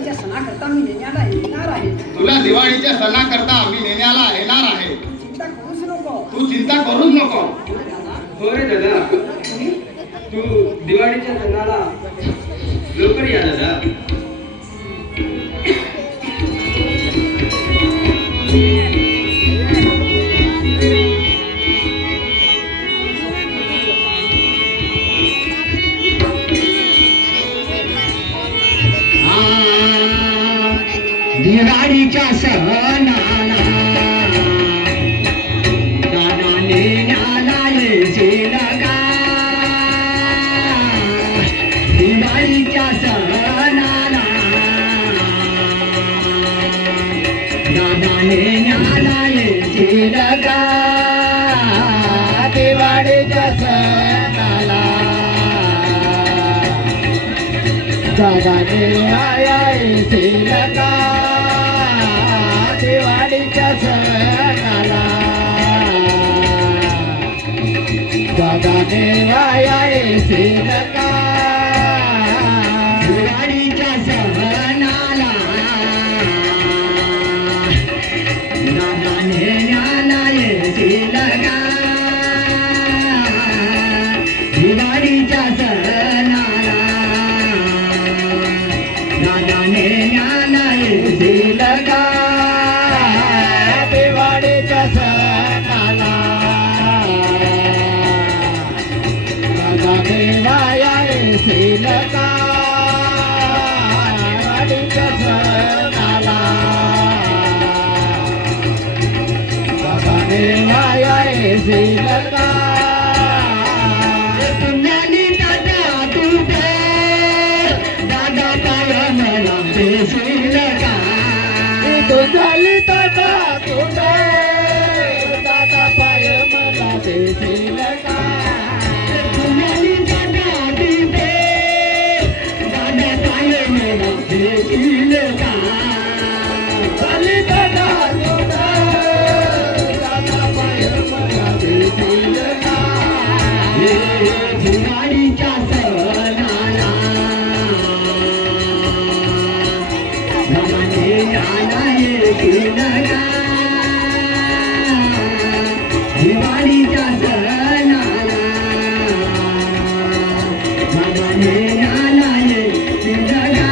दिवाळीच्या सणाकरता मी नेण्याला येणार आहे. तुला दिवाळीच्या सणाकरता आम्ही नेण्याला येणार आहे. चिंता करूच नको. तू चिंता करूच नको. हो रे दादा, तू दिवाळीच्या सणाला लवकर या दादा. दिवाळीच्या सणाला दादा नेण्याला येशील का? दिवाळीच्या सणाला दादा नेण्याला येशील का? दिवाळीच्या सणाला दादा नेण्याला येशील का? दिवाळीच्या सणाला दादा नेवाया येशील का? दिवाळीच्या सणाला दादा नेण्याला येशील का? दिवाळीच्या सणाला दादा नेण्याला येशील का? दिवाळीच्या सणाला दादा नेवाया येशील का? दिवाळीच्या सणाला दादा नेवाया येशील का? तुम्हाला दादा तुझे दादा पाय मला देशील का? तुझाली दादा तुझे दादा पाय मला देशील का? तुम्हाला दादा तुझे दादा पाय मला देशील का? तुझाली दादा तुझे दादा पाय मला देशील का? दिवाळीच्या सणाला दादा नेण्याला येशील का? दिवाळीच्या सणाला दादा नेण्याला येशील का?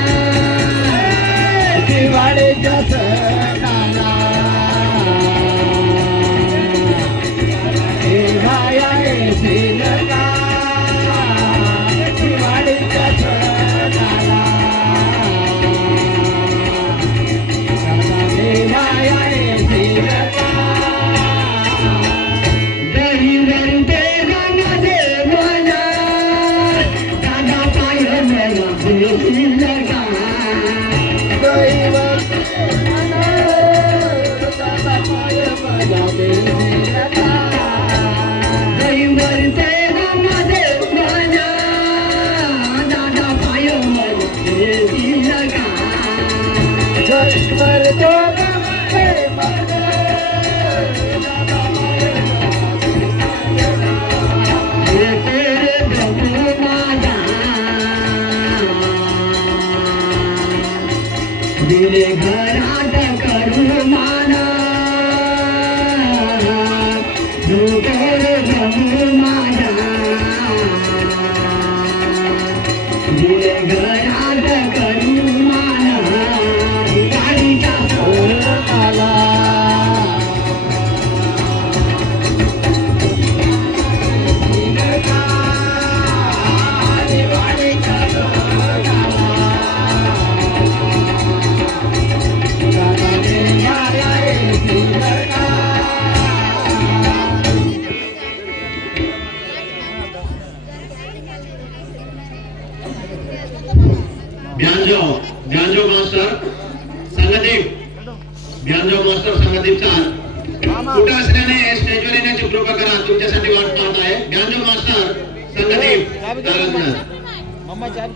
दिवाळीच्या सणाला देवाया येशील का? दिवाळीच्या सणाला दादा देवाया येशील का? दहीवर ते रंग देवाला दादा पाय मला देशील का? दहीवर दादा पाय मला देशील का? दहीवर ते रंग देवाला दादा पाय मला देशील का? दहीवर ते रंग देवाला दादा पाय हे तेरे प्रभु माझा दिले घरात करू माना तू तेरे प्रभु माझा दिले घरात करू माना दिवाळीच्या सणाला दिवाळीच्या सणाला दादा नेवाया येशील का? ब्यांजो मास्टर संगदीप, ब्यांजो मास्टर संगदीप चार कुठे असल्याने स्टेजवर येण्याची कृपा करा. तुमच्यासाठी वाट पाहत आहे. ब्यांजो मास्टर संगदीप कारंजन.